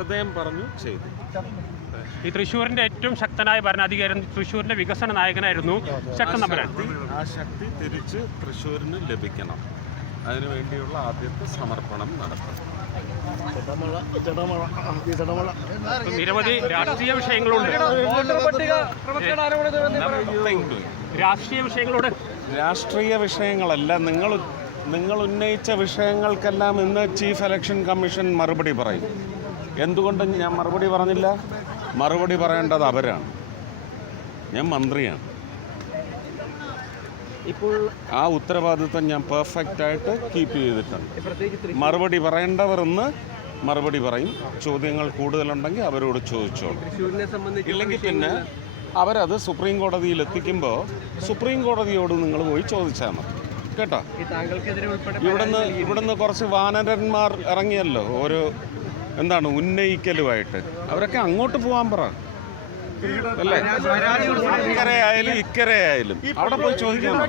ഹൃദയം പറഞ്ഞു ചെയ്തു. ഈ തൃശ്ശൂരിന്റെ ഏറ്റവും ശക്തനായ ഭരണാധികാരി തൃശ്ശൂരിന്റെ വികസന നായകനായിരുന്നു ശക്തൻ തമ്പുരാൻ ആ ശക്തി തിരിച്ച് തൃശ്ശൂരിന് ലഭിക്കണം. അതിനുവേണ്ടിയുള്ള ആദ്യത്തെ സമർപ്പണം നടത്തും. ഇപ്പം നിരവധി രാഷ്ട്രീയ വിഷയങ്ങളുണ്ട്. രാഷ്ട്രീയ വിഷയങ്ങളോട് രാഷ്ട്രീയ വിഷയങ്ങളല്ല നിങ്ങൾ നിങ്ങൾ ഉന്നയിച്ച വിഷയങ്ങൾക്കെല്ലാം ഇന്ന് ചീഫ് ഇലക്ഷൻ കമ്മീഷൻ മറുപടി പറയും. എന്തുകൊണ്ട് ഞാൻ മറുപടി പറഞ്ഞില്ല. മറുപടി പറയേണ്ടത് അവരാണ്. ഞാൻ മന്ത്രിയാണ്. ഇപ്പോൾ ആ ഉത്തരവാദിത്വം ഞാൻ പെർഫെക്റ്റ് ആയിട്ട് കീപ്പ് ചെയ്തിട്ടുണ്ട്. മറുപടി പറയേണ്ടവർ ഇന്ന് മറുപടി പറയും. ചോദ്യങ്ങൾ കൂടുതലുണ്ടെങ്കിൽ അവരോട് ചോദിച്ചോളൂ. ഇല്ലെങ്കിൽ പിന്നെ അവരത് സുപ്രീം കോടതിയിൽ എത്തിക്കുമ്പോൾ സുപ്രീം കോടതിയോട് നിങ്ങൾ പോയി ചോദിച്ചാൽ മതി. കേട്ടോ? ഇവിടുന്ന് ഇവിടുന്ന് കുറച്ച് വാനരന്മാർ ഇറങ്ങിയല്ലോ. ഒരു എന്താണ് ഉന്നയിക്കലുമായിട്ട്? അവരൊക്കെ അങ്ങോട്ട് പോകാൻ പറ. അല്ലേ? ഇക്കരെ ആയാലും ഇക്കരെ ആയാലും അവിടെ പോയി ചോദിക്കാൻ പറ.